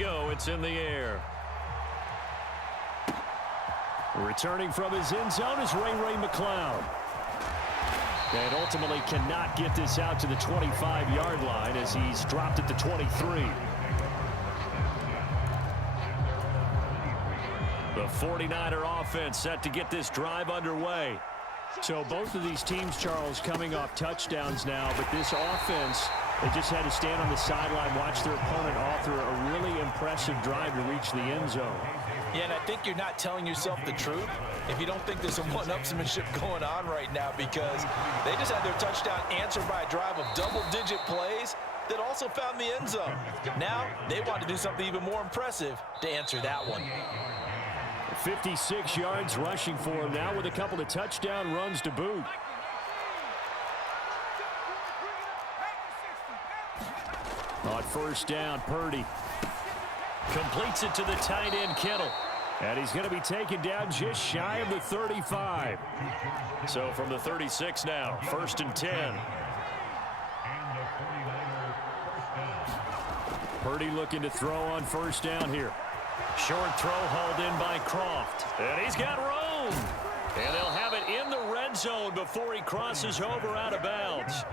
go. It's in the air. Returning from his end zone is Ray McCloud. And ultimately cannot get this out to the 25-yard line as he's dropped at the 23. The 49er offense set to get this drive underway. So both of these teams, Charles, coming off touchdowns now, but this offense, they just had to stand on the sideline, watch their opponent author a really impressive drive to reach the end zone. Yeah, and I think you're not telling yourself the truth if you don't think there's some one-upsmanship going on right now, because they just had their touchdown answered by a drive of double-digit plays that also found the end zone. Now they want to do something even more impressive to answer that one. 56 yards rushing for him now with a couple of touchdown runs to boot. On first down, Purdy completes it to the tight end, Kittle. And he's going to be taken down just shy of the 35. So from the 36 now, 1st and 10. Purdy looking to throw on first down here. Short throw hauled in by Croft. And he's got room. And they'll have it in the red zone before he crosses over out of bounds.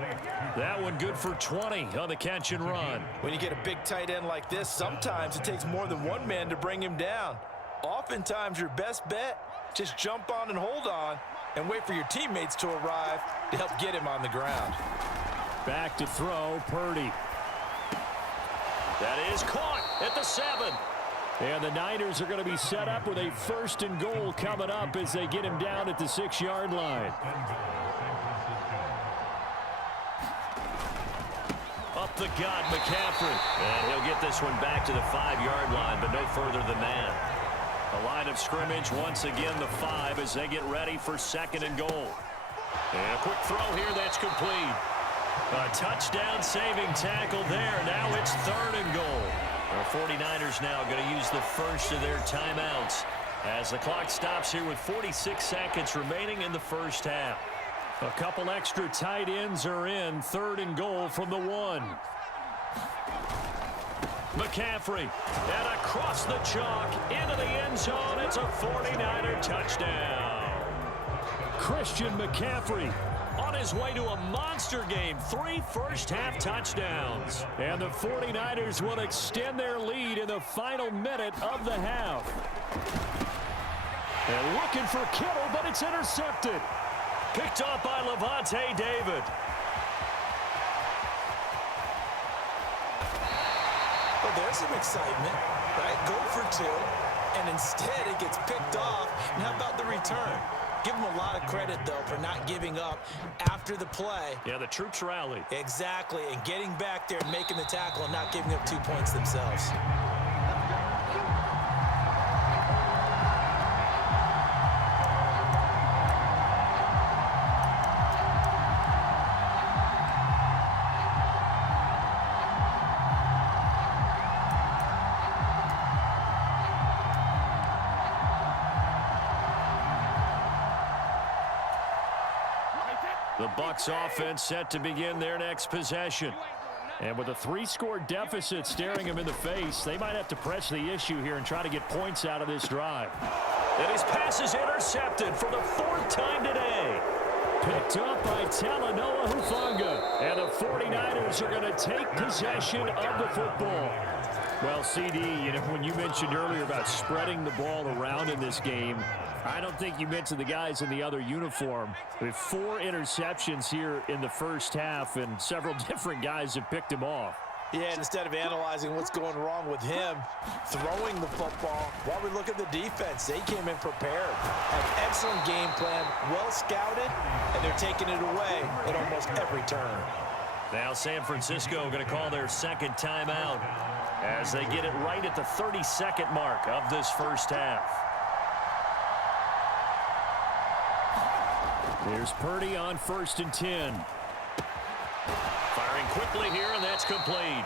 That one good for 20 on the catch and run. When you get a big tight end like this, sometimes it takes more than one man to bring him down. Oftentimes your best bet, just jump on and hold on and wait for your teammates to arrive to help get him on the ground. Back to throw, Purdy. That is caught at the 7. And the Niners are going to be set up with a 1st and goal coming up as they get him down at the 6-yard line. Up the gut, McCaffrey. And he'll get this one back to the 5-yard line, but no further than that. The line of scrimmage once again the 5 as they get ready for 2nd and goal. And a quick throw here that's complete. A touchdown saving tackle there. Now it's 3rd and goal. The 49ers now going to use the first of their timeouts as the clock stops here with 46 seconds remaining in the first half. A couple extra tight ends are in. 3rd and goal from the 1. McCaffrey, and across the chalk into the end zone. It's a 49er touchdown. Christian McCaffrey on his way to a monster game. 3 first-half touchdowns. And the 49ers will extend their lead in the final minute of the half. And looking for Kittle, but it's intercepted. Picked up by Levante David. Well, there's some excitement, right? Go for 2, and instead it gets picked off. And how about the return? Give them a lot of credit, though, for not giving up after the play. Yeah, the troops rallied. Exactly, and getting back there and making the tackle and not giving up 2 points themselves. The Bucs offense set to begin their next possession. And with a 3-score deficit staring him in the face, they might have to press the issue here and try to get points out of this drive. And his pass is intercepted for the 4th time today. Picked up by Talanoa Hufanga. And the 49ers are going to take possession of the football. Well, CD, you know, when you mentioned earlier about spreading the ball around in this game, I don't think you mentioned the guys in the other uniform. With 4 interceptions here in the first half, and several different guys have picked him off. Yeah, instead of analyzing what's going wrong with him, throwing the football, while we look at the defense, they came in prepared. An excellent game plan, well scouted, and they're taking it away at almost every turn. Now San Francisco going to call their 2nd timeout as they get it right at the 32nd mark of this first half. There's Purdy on 1st and 10. Firing quickly here, and that's complete.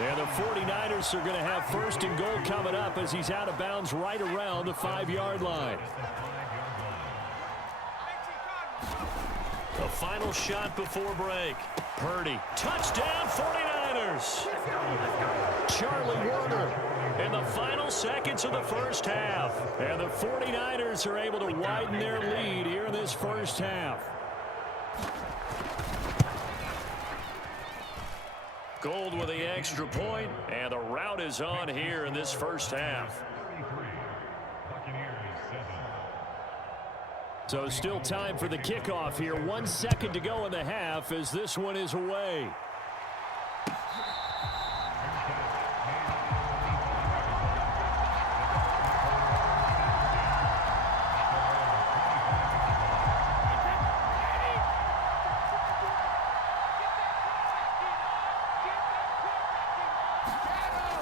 And the 49ers are going to have 1st and goal coming up as he's out of bounds right around the 5-yard line. The final shot before break. Purdy, touchdown 49ers! 49ers. Charlie Warner in the final seconds of the first half. And the 49ers are able to widen their lead here in this first half. Gold with the extra point, and the rout is on here in this first half. So still time for the kickoff here. 1 second to go in the half as this one is away.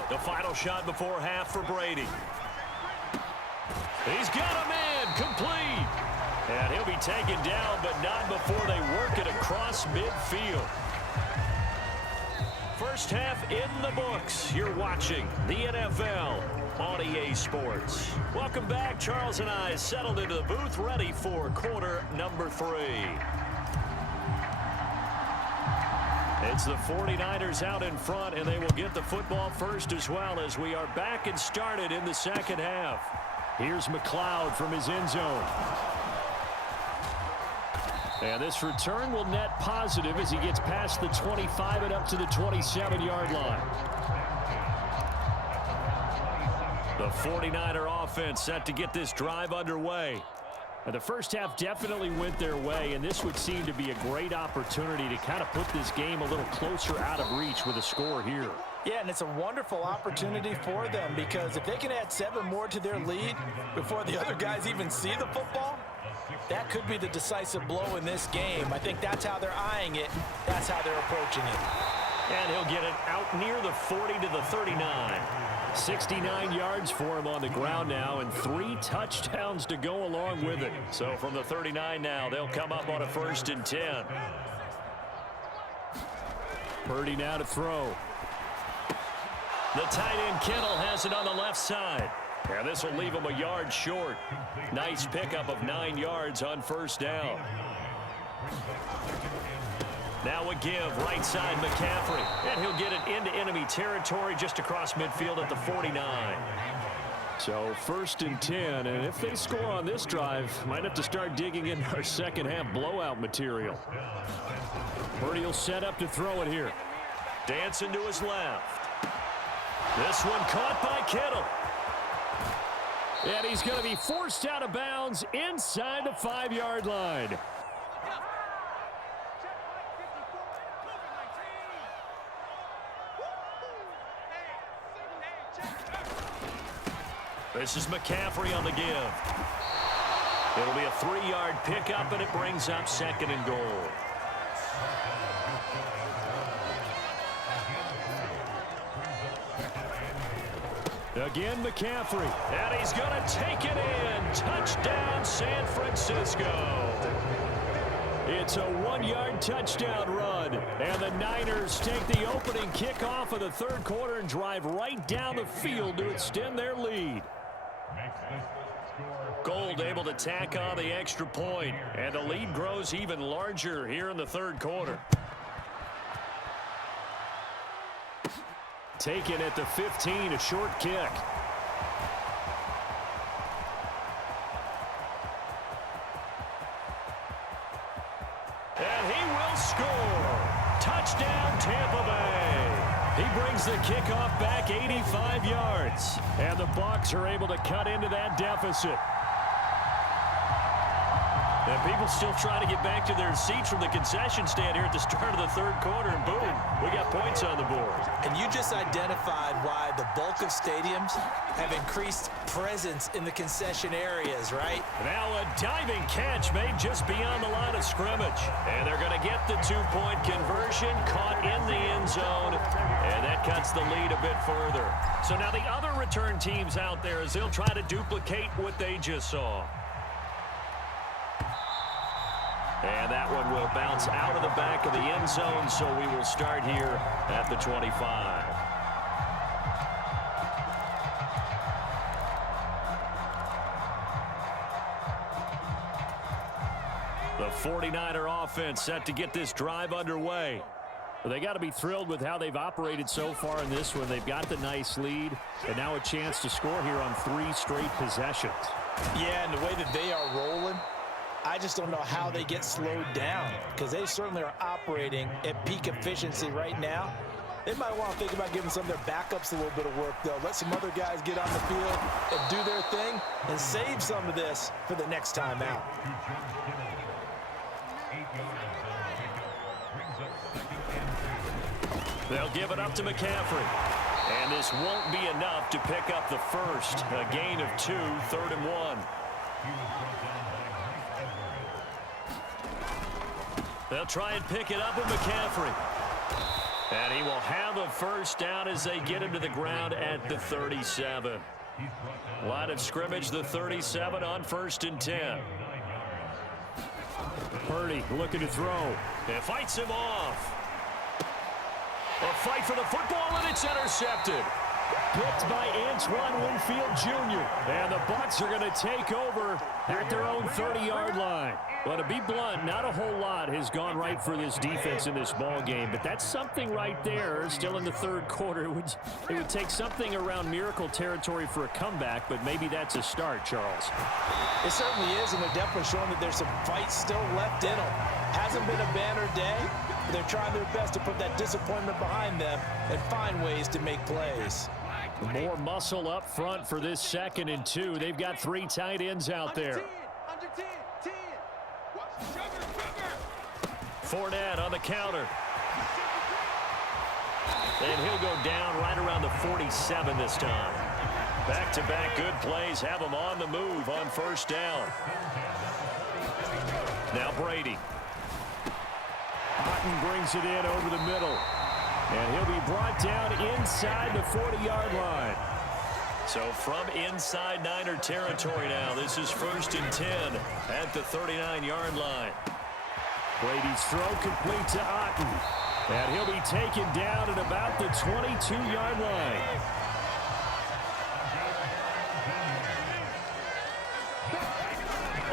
The final shot before half for Brady. He's got a man complete. And he'll be taken down, but not before they work it across midfield. First half in the books. You're watching the NFL on EA Sports. Welcome back. Charles and I settled into the booth, ready for quarter number 3. It's the 49ers out in front, and they will get the football first as well as we are back and started in the second half. Here's McLeod from his end zone. And this return will net positive as he gets past the 25 and up to the 27-yard line. The 49er offense set to get this drive underway. And the first half definitely went their way, and this would seem to be a great opportunity to kind of put this game a little closer out of reach with a score here. Yeah, and it's a wonderful opportunity for them because if they can add 7 more to their lead before the other guys even see the football, that could be the decisive blow in this game. I think that's how they're eyeing it. That's how they're approaching it. And he'll get it out near the 40 to the 39. 69 yards for him on the ground now, and 3 touchdowns to go along with it. So from the 39 now, they'll come up on a 1st and 10. Purdy now to throw. The tight end Kittle has it on the left side. And this will leave him a yard short. Nice pickup of 9 yards on first down. Now a give, right side McCaffrey. And he'll get it into enemy territory just across midfield at the 49. So 1st and 10, and if they score on this drive, might have to start digging in our second half blowout material. Purdy will set up to throw it here. Dancing to his left. This one caught by Kittle. And he's going to be forced out of bounds inside the 5-yard line. This is McCaffrey on the give. It'll be a 3-yard pickup, and it brings up 2nd and goal. Again, McCaffrey. And he's going to take it in. Touchdown, San Francisco. It's a 1-yard touchdown run. And the Niners take the opening kickoff of the 3rd quarter and drive right down the field to extend their lead. Gold able to tack on the extra point, and the lead grows even larger here in the 3rd quarter. Taken at the 15, a short kick. And he will score. Touchdown, Tampa Bay. He brings the kickoff back 85 yards. And the Bucs are able to cut into that deficit. And people still trying to get back to their seats from the concession stand here at the start of the 3rd quarter, and boom, we got points on the board. And you just identified why the bulk of stadiums have increased presence in the concession areas, right? Now a diving catch made just beyond the line of scrimmage. And they're going to get the 2-point conversion, caught in the end zone, and that cuts the lead a bit further. So now the other return teams out there, as they'll try to duplicate what they just saw. And that one will bounce out of the back of the end zone, so we will start here at the 25. The 49er offense set to get this drive underway. Well, they got to be thrilled with how they've operated so far in this one. They've got the nice lead, and now a chance to score here on 3 straight possessions. Yeah, and the way that they are rolling, I just don't know how they get slowed down, because they certainly are operating at peak efficiency right now. They might want to think about giving some of their backups a little bit of work, though. Let some other guys get on the field and do their thing and save some of this for the next time out. They'll give it up to McCaffrey. And this won't be enough to pick up the first. A gain of 2, 3rd and 1. They'll try and pick it up with McCaffrey. And he will have a first down as they get him to the ground at the 37. Line of scrimmage, the 37 on 1st and 10. Purdy looking to throw. And fights him off. A fight for the football, and it's intercepted. Picked by Antoine Winfield Jr. And the Bucs are going to take over at their own 30-yard line. Well, to be blunt, not a whole lot has gone right for this defense in this ball game, but that's something right there. Still in the 3rd quarter, it would take something around miracle territory for a comeback, but maybe that's a start, Charles. It certainly is, and they're definitely showing that there's some fight still left in them. Hasn't been a banner day, but they're trying their best to put that disappointment behind them and find ways to make plays. More muscle up front for this 2nd and 2. They've got 3 tight ends out there. Under 10. Fournette on the counter. And he'll go down right around the 47 this time. Back-to-back good plays have him on the move on 1st down. Now Brady. Otten brings it in over the middle. And he'll be brought down inside the 40-yard line. So from inside Niner territory now, this is 1st and 10 at the 39-yard line. Brady's throw complete to Otten. And he'll be taken down at about the 22-yard line.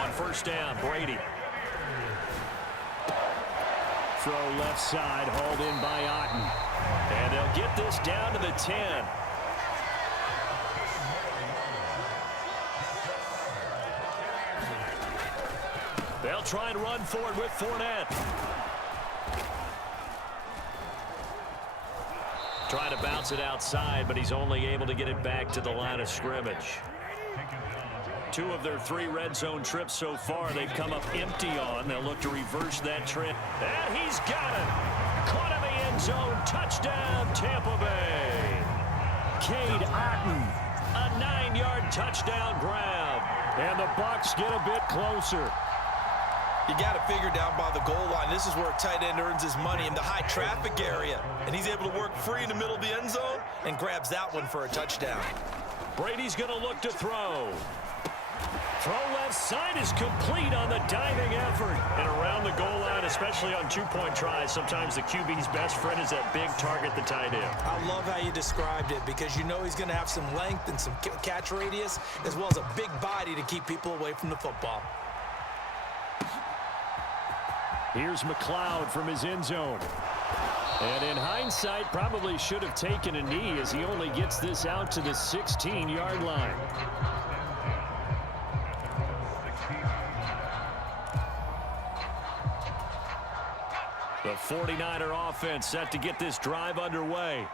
On 1st down, Brady. Throw left side, hauled in by Otten. And they'll get this down to the 10. They'll try and run forward with Fournette. Trying to bounce it outside, but he's only able to get it back to the line of scrimmage. 2 of their 3 red zone trips so far, they've come up empty on. They'll look to reverse that trend. And he's got it. Caught in the end zone. Touchdown, Tampa Bay. Cade Otten, a 9-yard touchdown grab. And the Bucs get a bit closer. You got to figure down by the goal line. This is where a tight end earns his money in the high traffic area. And he's able to work free in the middle of the end zone and grabs that one for a touchdown. Brady's going to look to throw. Throw left side is complete on the diving effort. And around the goal line, especially on 2-point tries, sometimes the QB's best friend is that big target, the tight end. I love how you described it, because you know he's going to have some length and some catch radius, as well as a big body to keep people away from the football. Here's McLeod from his end zone. And in hindsight, probably should have taken a knee, as he only gets this out to the 16-yard line. The 49er offense set to get this drive underway.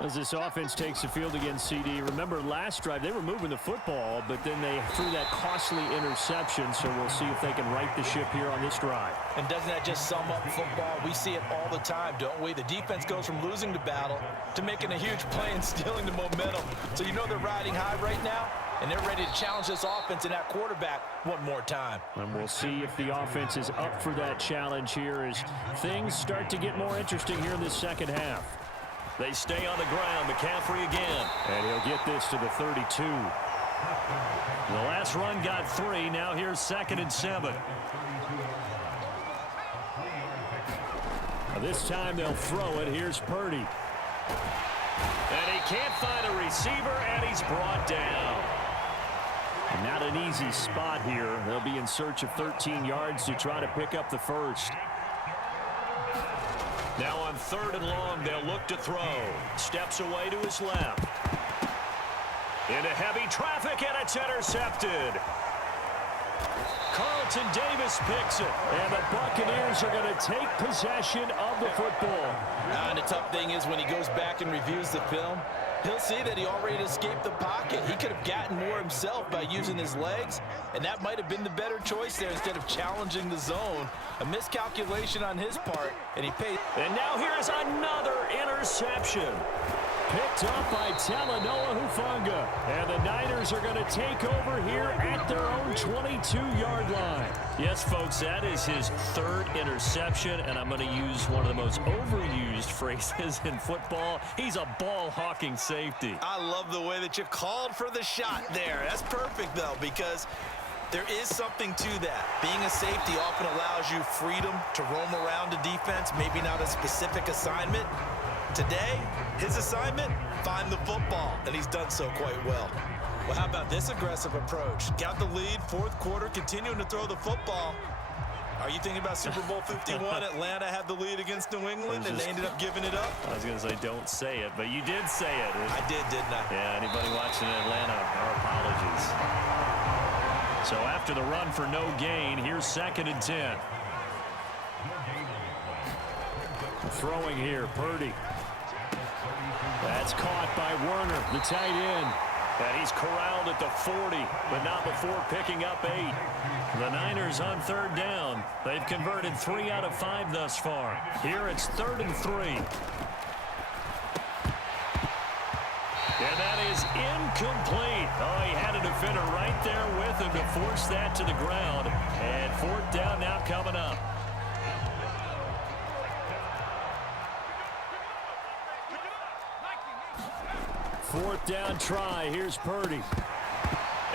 As this offense takes the field against CD. Remember, last drive, they were moving the football, but then they threw that costly interception, so we'll see if they can right the ship here on this drive. And doesn't that just sum up football? We see it all the time, don't we? The defense goes from losing the battle to making a huge play and stealing the momentum. So you know they're riding high right now, and they're ready to challenge this offense and that quarterback one more time. And we'll see if the offense is up for that challenge here as things start to get more interesting here in this 2nd half. They stay on the ground. McCaffrey again. And he'll get this to the 32. The last run got 3. Now here's 2nd and 7. This time they'll throw it. Here's Purdy. And he can't find a receiver, and he's brought down. And not an easy spot here. They'll be in search of 13 yards to try to pick up the first. Now on 3rd and long, they'll look to throw. Steps away to his left. Into heavy traffic, and it's intercepted. Carlton Davis picks it, and the Buccaneers are going to take possession of the football. And the tough thing is when he goes back and reviews the film, he'll see that he already escaped the pocket. He could have gotten more himself by using his legs, and that might have been the better choice there instead of challenging the zone. A miscalculation on his part, and he paid. And now here's another interception. Picked up by Talanoa Hufanga. And the Niners are going to take over here at their own 22-yard line. Yes, folks, that is his 3rd interception, and I'm going to use one of the most overused phrases in football. He's a ball-hawking safety. I love the way that you called for the shot there. That's perfect, though, because there is something to that. Being a safety often allows you freedom to roam around a defense, maybe not a specific assignment. Today, his assignment, find the football, and he's done so quite well. Well, how about this aggressive approach? Got the lead, 4th quarter, continuing to throw the football. Are you thinking about Super Bowl 51? Atlanta had the lead against New England, and they ended up giving it up? I was going to say don't say it, but you did say it. I did, didn't I? Yeah, anybody watching in Atlanta, our apologies. So after the run for no gain, here's 2nd and 10. Throwing here, Purdy. That's caught by Werner, the tight end. And he's corralled at the 40, but not before picking up 8. The Niners on 3rd down. They've converted 3 out of 5 thus far. Here it's 3rd and 3. And that is incomplete. Oh, he had a defender right there with him to force that to the ground. And 4th down now coming up. 4th down try. Here's Purdy.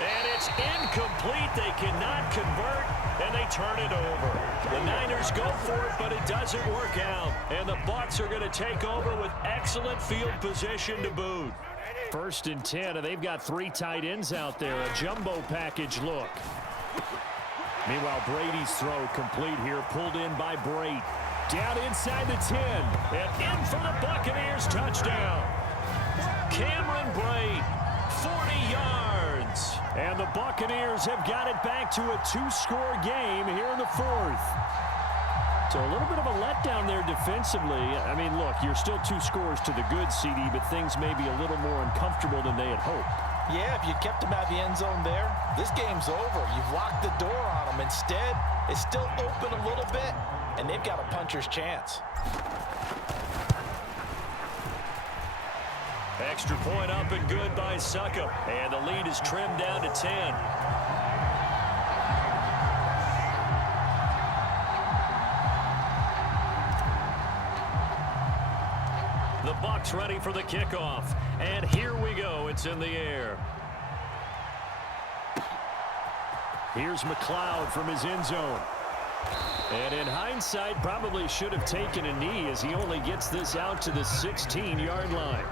And it's incomplete. They cannot convert, and they turn it over. The Niners go for it, but it doesn't work out. And the Bucs are going to take over with excellent field position to boot. 1st and 10, and they've got 3 tight ends out there. A jumbo package look. Meanwhile, Brady's throw complete here, pulled in by Brate. Down inside the 10, and in for the Buccaneers touchdown. Cameron Brate, 40 yards. And the Buccaneers have got it back to a 2-score game here in the 4th. So a little bit of a letdown there defensively. I mean, look, you're still 2 scores to the good, CD, but things may be a little more uncomfortable than they had hoped. Yeah, if you kept them out of the end zone there, this game's over. You've locked the door on them. Instead, it's still open a little bit, and they've got a puncher's chance. Extra point up and good by Suckup. And the lead is trimmed down to 10. The Bucs ready for the kickoff. And here we go. It's in the air. Here's McLeod from his end zone. And in hindsight, probably should have taken a knee as he only gets this out to the 16-yard line.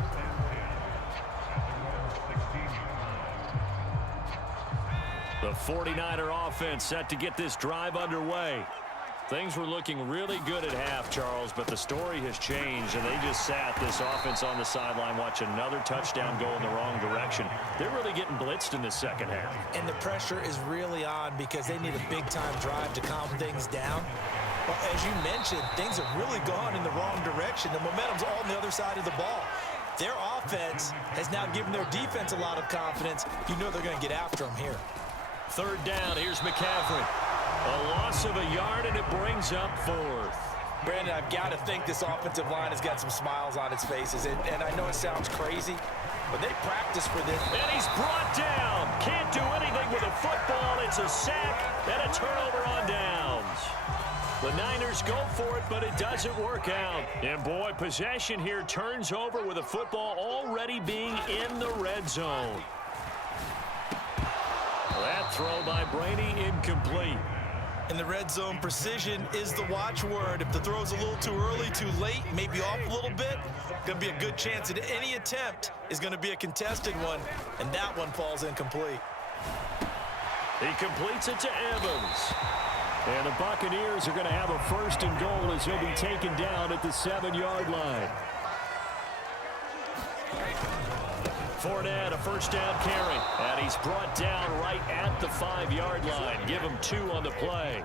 The 49er offense set to get this drive underway. Things were looking really good at half, Charles, but the story has changed, and they just sat this offense on the sideline watching another touchdown go in the wrong direction. They're really getting blitzed in the second half. And the pressure is really on because they need a big-time drive to calm things down. Well, as you mentioned, things have really gone in the wrong direction. The momentum's all on the other side of the ball. Their offense has now given their defense a lot of confidence. You know they're going to get after them here. 3rd down, here's McCaffrey. A loss of a yard, and it brings up 4th. Brandon, I've got to think this offensive line has got some smiles on its faces. And I know it sounds crazy, but they practice for this. And he's brought down. Can't do anything with a football. It's a sack and a turnover on downs. The Niners go for it, but it doesn't work out. And, boy, possession here turns over with a football already being in the red zone. That throw by Brady incomplete. In the red zone, precision is the watchword. If the throw's a little too early, too late, maybe off a little bit, going to be a good chance that any attempt is going to be a contested one, and that one falls incomplete. He completes it to Evans. And the Buccaneers are going to have a 1st and goal as he'll be taken down at the 7-yard line. Fournette, a 1st down carry. And he's brought down right at the 5-yard line. Give him 2 on the play.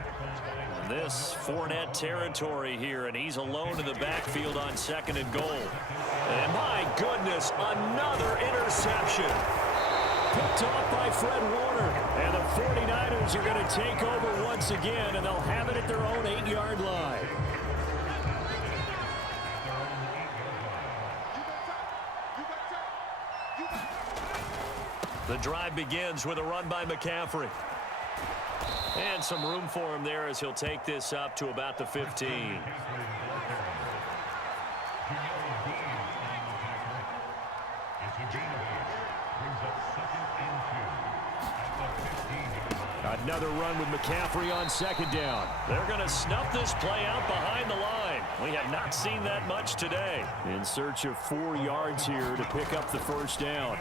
This Fournette territory here, and he's alone in the backfield on 2nd and goal. And my goodness, another interception. Picked off by Fred Warner. And the 49ers are going to take over once again, and they'll have it at their own 8-yard line. The drive begins with a run by McCaffrey. And some room for him there as he'll take this up to about the 15. Another run with McCaffrey on 2nd down. They're going to snuff this play out behind the line. We have not seen that much today. In search of 4 yards here to pick up the 1st down.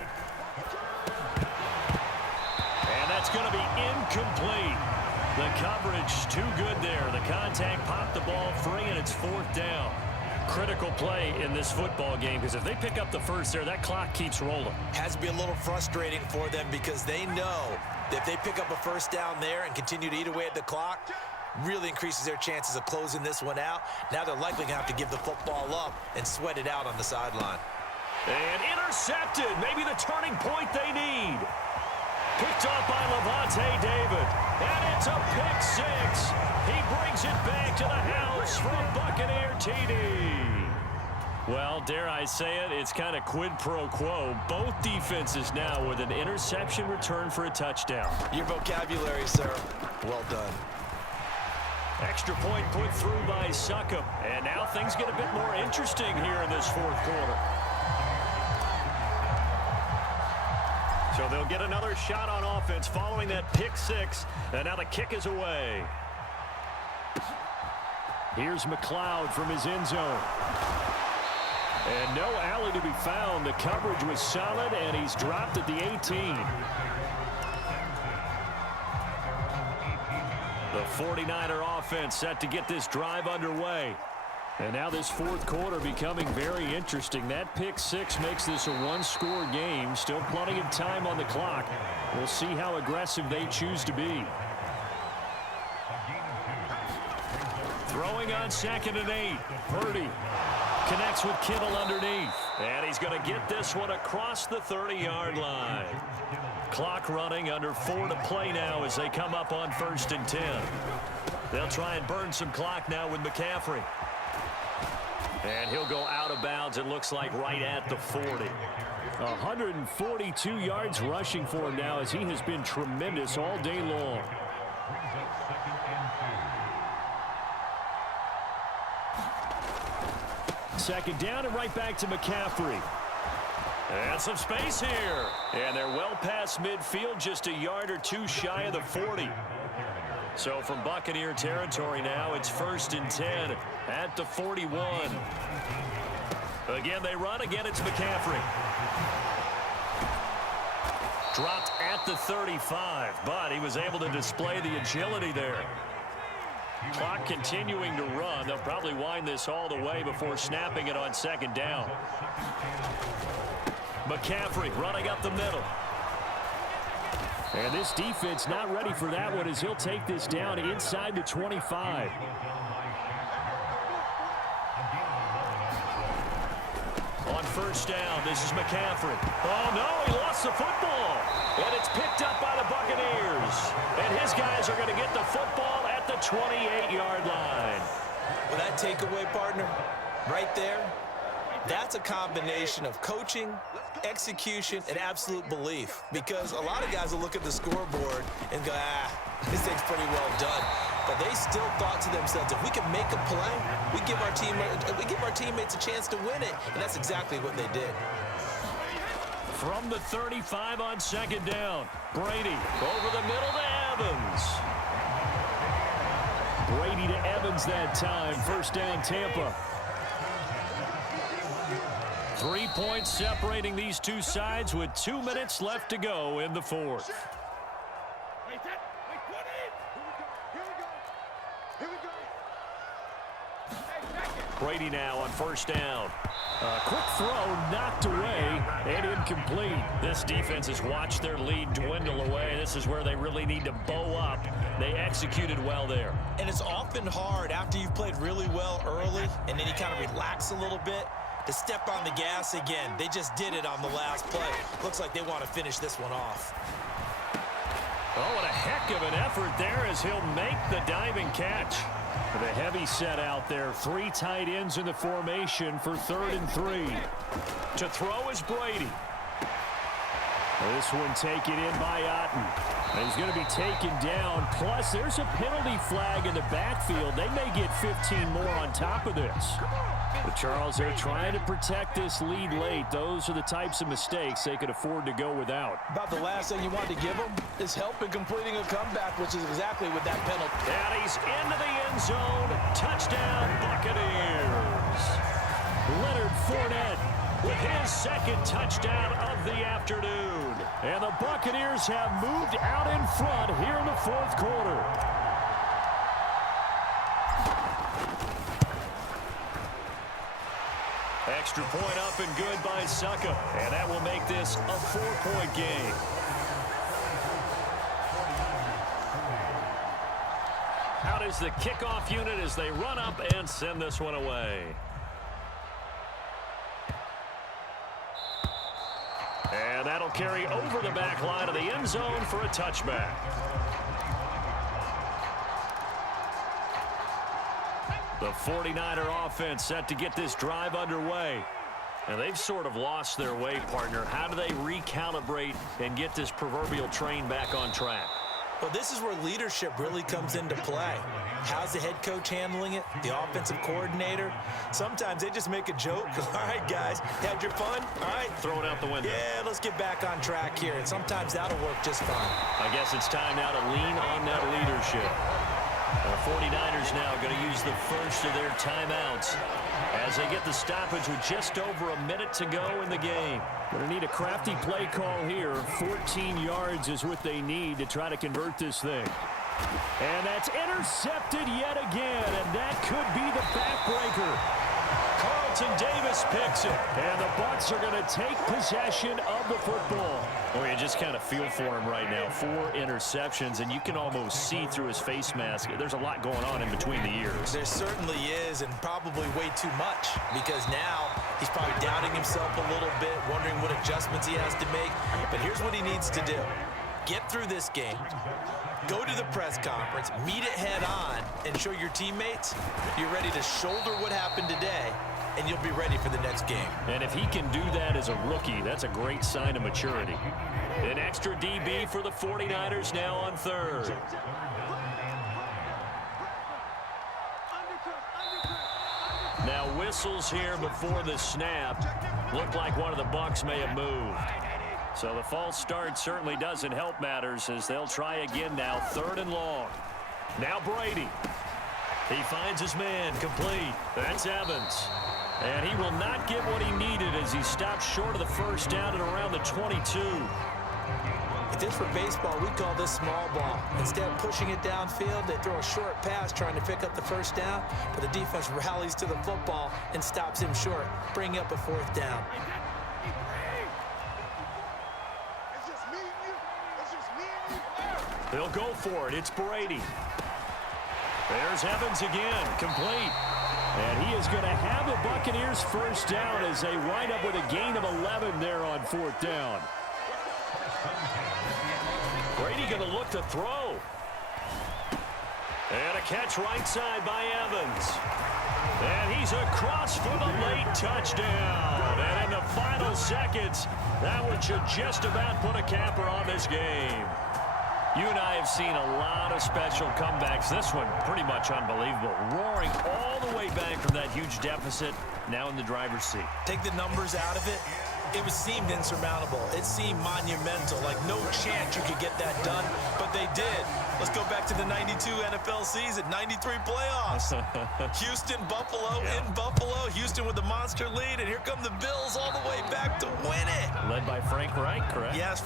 And that's going to be incomplete. The coverage too good there. The contact popped the ball free, and it's 4th down. Critical play in this football game, because if they pick up the 1st there, that clock keeps rolling. Has to be a little frustrating for them because they know that if they pick up a 1st down there and continue to eat away at the clock, really increases their chances of closing this one out. Now they're likely going to have to give the football up and sweat it out on the sideline. And intercepted. Maybe the turning point they need. Picked off by Levante David. And it's a pick 6. He brings it back to the house for a Buccaneer TD. Well, dare I say it, it's kind of quid pro quo. Both defenses now with an interception return for a touchdown. Your vocabulary, sir. Well done. Extra point put through by Succop. And now things get a bit more interesting here in this 4th quarter. So they'll get another shot on offense following that pick 6. And now the kick is away. Here's McLeod from his end zone. And no alley to be found. The coverage was solid, and he's dropped at the 18. The 49er offense set to get this drive underway. And now this 4th quarter becoming very interesting. That pick 6 makes this a 1-score game. Still plenty of time on the clock. We'll see how aggressive they choose to be. Throwing on 2nd and 8. Purdy connects with Kittle underneath. And he's going to get this one across the 30-yard line. Clock running, under 4 to play now as they come up on 1st and 10. They'll try and burn some clock now with McCaffrey. And he'll go out of bounds, it looks like, right at the 40. 142 yards rushing for him now as he has been tremendous all day long. Second down and right back to McCaffrey. And some space here. And they're well past midfield, just a yard or 2 shy of the 40. So from Buccaneer territory now, it's 1st and 10 at the 41. Again, they run. Again, it's McCaffrey. Dropped at the 35, but he was able to display the agility there. Clock continuing to run. They'll probably wind this all the way before snapping it on 2nd down. McCaffrey running up the middle. And this defense not ready for that one as he'll take this down inside the 25. On 1st down, this is McCaffrey. Oh, no, he lost the football. And it's picked up by the Buccaneers. And his guys are going to get the football at the 28-yard line. Well, that takeaway, partner, right there, that's a combination of coaching, execution, and absolute belief. Because a lot of guys will look at the scoreboard and go, this thing's pretty well done. But they still thought to themselves, if we can make a play, we give our teammates a chance to win it. And that's exactly what they did. From the 35 on 2nd down, Brady over the middle to Evans. Brady to Evans that time. 1st down, Tampa. 3 points separating these two sides with 2 minutes left to go in the 4th. Brady now on first down. Quick throw knocked away and incomplete. This defense has watched their lead dwindle away. This is where they really need to bow up. They executed well there. And it's often hard after you've played really well early and then you kind of relax a little bit to step on the gas again. They just did it on the last play. Looks like they want to finish this one off. Oh, what a heck of an effort there as he'll make the diving catch. With a heavy set out there, 3 tight ends in the formation for 3rd and 3. To throw is Brady. This one taken in by Otten. And he's going to be taken down. Plus, there's a penalty flag in the backfield. They may get 15 more on top of this. The Charles, they're trying to protect this lead late. Those are the types of mistakes they could afford to go without. About the last thing you want to give them is help in completing a comeback, which is exactly what that penalty. And he's into the end zone. Touchdown, Buccaneers. Leonard Fournette with his 2nd touchdown of the afternoon. And the Buccaneers have moved out in front here in the 4th quarter. Extra point up and good by Succa. And that will make this a 4-point game. Out is the kickoff unit as they run up and send this one away. And that'll carry over the back line of the end zone for a touchback. The 49er offense set to get this drive underway. And they've sort of lost their way, partner. How do they recalibrate and get this proverbial train back on track? Well, this is where leadership really comes into play. How's the head coach handling it? The offensive coordinator? Sometimes they just make a joke. All right, guys, had your fun? All right. Throw it out the window. Yeah, let's get back on track here. And sometimes that'll work just fine. I guess it's time now to lean on that leadership. The 49ers now going to use the first of their timeouts as they get the stoppage with just over a minute to go in the game. Going to need a crafty play call here. 14 yards is what they need to try to convert this thing. And that's intercepted yet again, and that could be the backbreaker. Carlton Davis picks it, and the Bucs are going to take possession of the football. Oh, you just kind of feel for him right now. 4 interceptions, and you can almost see through his face mask. There's a lot going on in between the ears. There certainly is, and probably way too much, because now he's probably doubting himself a little bit, wondering what adjustments he has to make. But here's what he needs to do. Get through this game, go to the press conference, meet it head on, and show your teammates you're ready to shoulder what happened today, and you'll be ready for the next game. And if he can do that as a rookie, that's a great sign of maturity. An extra DB for the 49ers now on 3rd. Now whistles here before the snap. Looked like one of the Bucs may have moved. So the false start certainly doesn't help matters as they'll try again now. 3rd and long. Now Brady. He finds his man complete. That's Evans. And he will not get what he needed as he stops short of the first down at around the 22. If this were baseball, we call this small ball. Instead of pushing it downfield, they throw a short pass trying to pick up the first down, but the defense rallies to the football and stops him short, bringing up a 4th down. They'll go for it. It's Brady. There's Evans again, complete. And he is going to have the Buccaneers first down as they wind up with a gain of 11 there on 4th down. Brady going to look to throw. And a catch right side by Evans. And he's across for the late touchdown. And in the final seconds, that one should just about put a capper on this game. You and I have seen a lot of special comebacks. This one pretty much unbelievable. Roaring all the way back from that huge deficit, now in the driver's seat. Take the numbers out of it. It seemed insurmountable. It seemed monumental, like no chance you could get that done, but they did. Let's go back to the 92 NFL season, 93 playoffs. Houston, Buffalo, in Buffalo. Houston with the monster lead, and here come the Bills all the way back to win it. Led by Frank Reich, correct? Yes.